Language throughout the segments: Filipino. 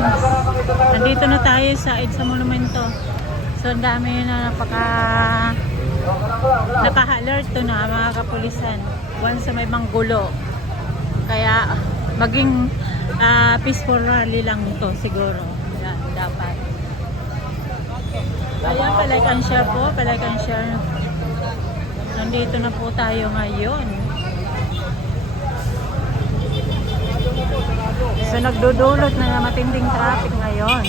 friends. Nandito na tayo sa EDSA Monumento. So ang dami na naka-alert to na mga kapulisan. Once sa may manggulo. Kaya maging peaceful rally lang to siguro. Yan, dapat. Ayan, palike and share po. Palike and share. Nandito na po tayo ngayon. So nagdudulot na matinding traffic ngayon.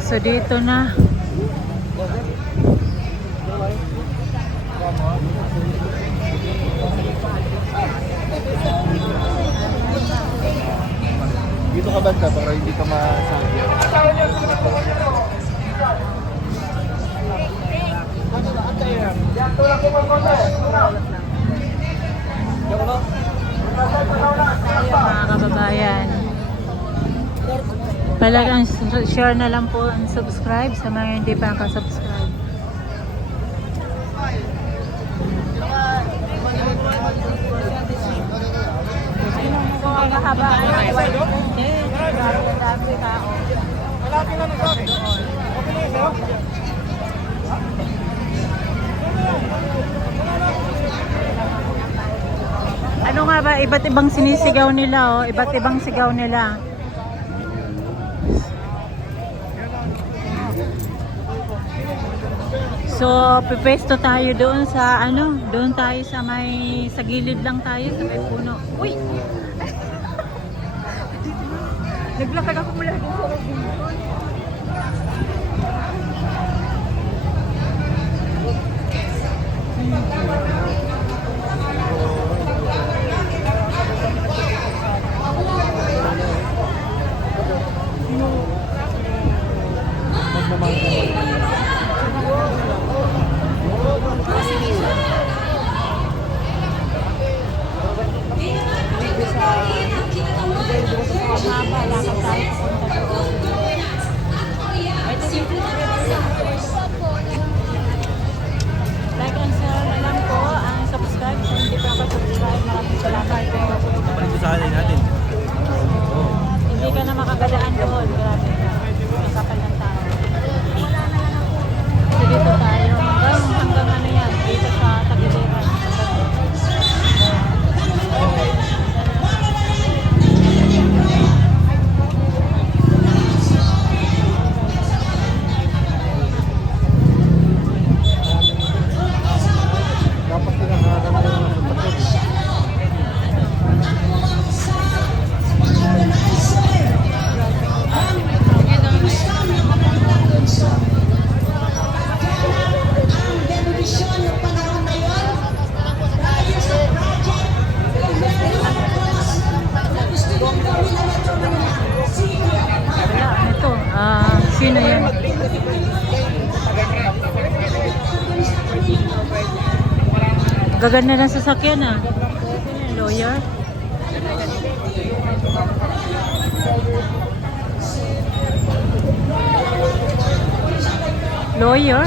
So dito na. Dito ka banda para hindi ka masabi. Mga kababayan, talagang share na lang po and subscribe sa mga hindi pa nakasubscribe. Ano nga ba, iba't ibang sinisigaw nila, oh, iba't ibang sigaw nila. So, pipesto tayo doon sa ano, doon tayo sa may, sa gilid lang tayo sa may puno. Uy! Naglakad ako mula doon sa like and share na lang po ang subscribe kung hindi pa subscribe. Maraming salamat po. Balik ko sa kanil natin. Hindi ka na makakadaan doon. Grabe ka. Ang kapal ng tao. So dito tayo. Hanggang ano yan. Dito sa Tagiliran. Sino yan? Gaganda ng sasakyan ah. Lawyer? Lawyer?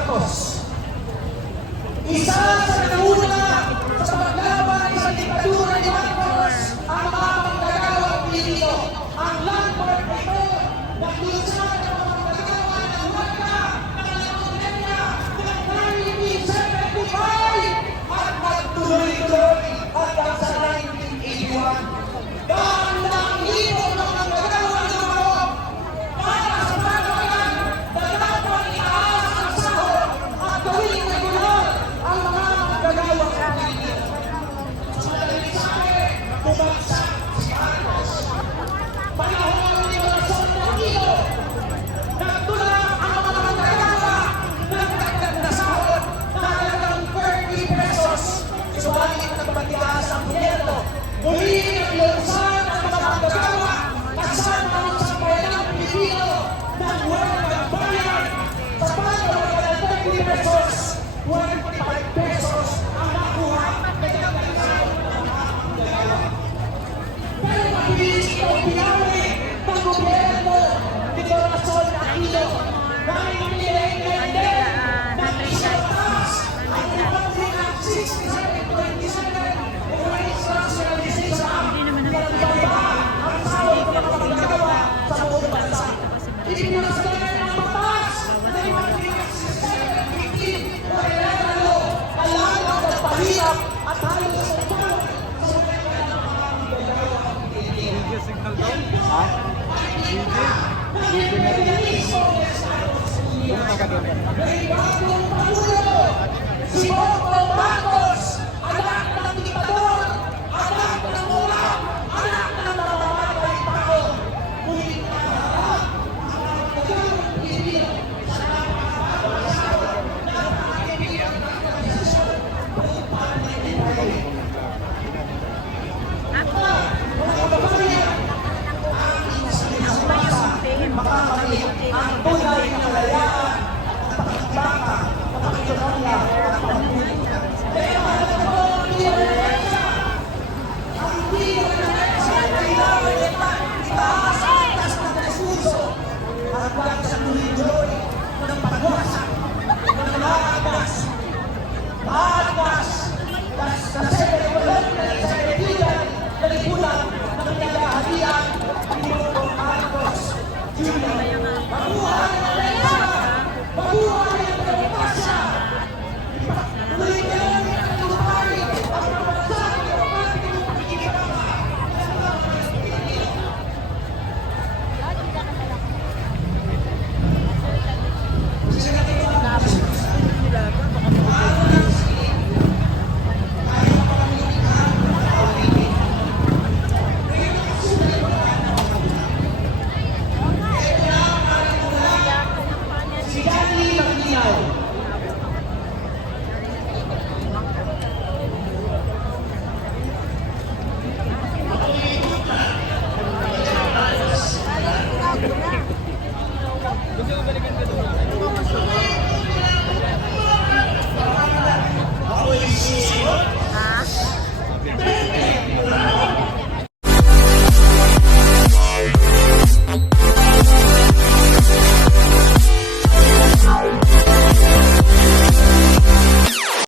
Marcos. Isa sa nanguna sa paglaban sa diktadura ni Marcos ang mga manggagawang Pilipino. Ang landmark na ito, naglunsad ang mga manggagawa ng Huelga ng Polonia ng 1975 at nagtuloy-tuloy hanggang sa 1981. Daang libo ng manggagawa ng Marcos para sa pagkakaan na dapat itaas ang sahod at gawing regular ang mga manggagawang Pilipino. Sa mensahe, bumagsak si Marcos. Panahon ni Corazon Aquino, nagtulak ang mga manggagawa ng dagdag na sahod na halagang 30 pesos. Subalit nagpatigas ang gobyerno. Muli naglunsad ang mga manggagawa kasama ang sambayanang Pilipino ng huelgang bayan sa pagkawalan ng 30 pesos, 25 pesos ang nakuha na dagdag na sahod ng mga manggagawa. Pero mabilis ito pinawi ng gobyerno ni Corazon Aquino dahil nilay-nilay ng isang taas ang Republic Act 6727 o Rights Nationalization ng ibaba ang sahod ng mga manggagawa sa buong bansa. Ipinasagalan ng batas na Republic Act 6715 o Electro kailangan magpahirap at halos sa bawat sa mga manggagawang Pilipino. Signal daw? Ha? Si Bongbong Marcos, anak ng diktador, anak ng mula, anak ng mamamatay tao. Ngunit nakaharap ang magagawang Pilipino sa napakabasado ng kaibigan ng organisasyon upang nilipay. Mga kababayan, ang isinasabasa makakamit ang tunay na kalayaan at pakikibaka ng Panginoon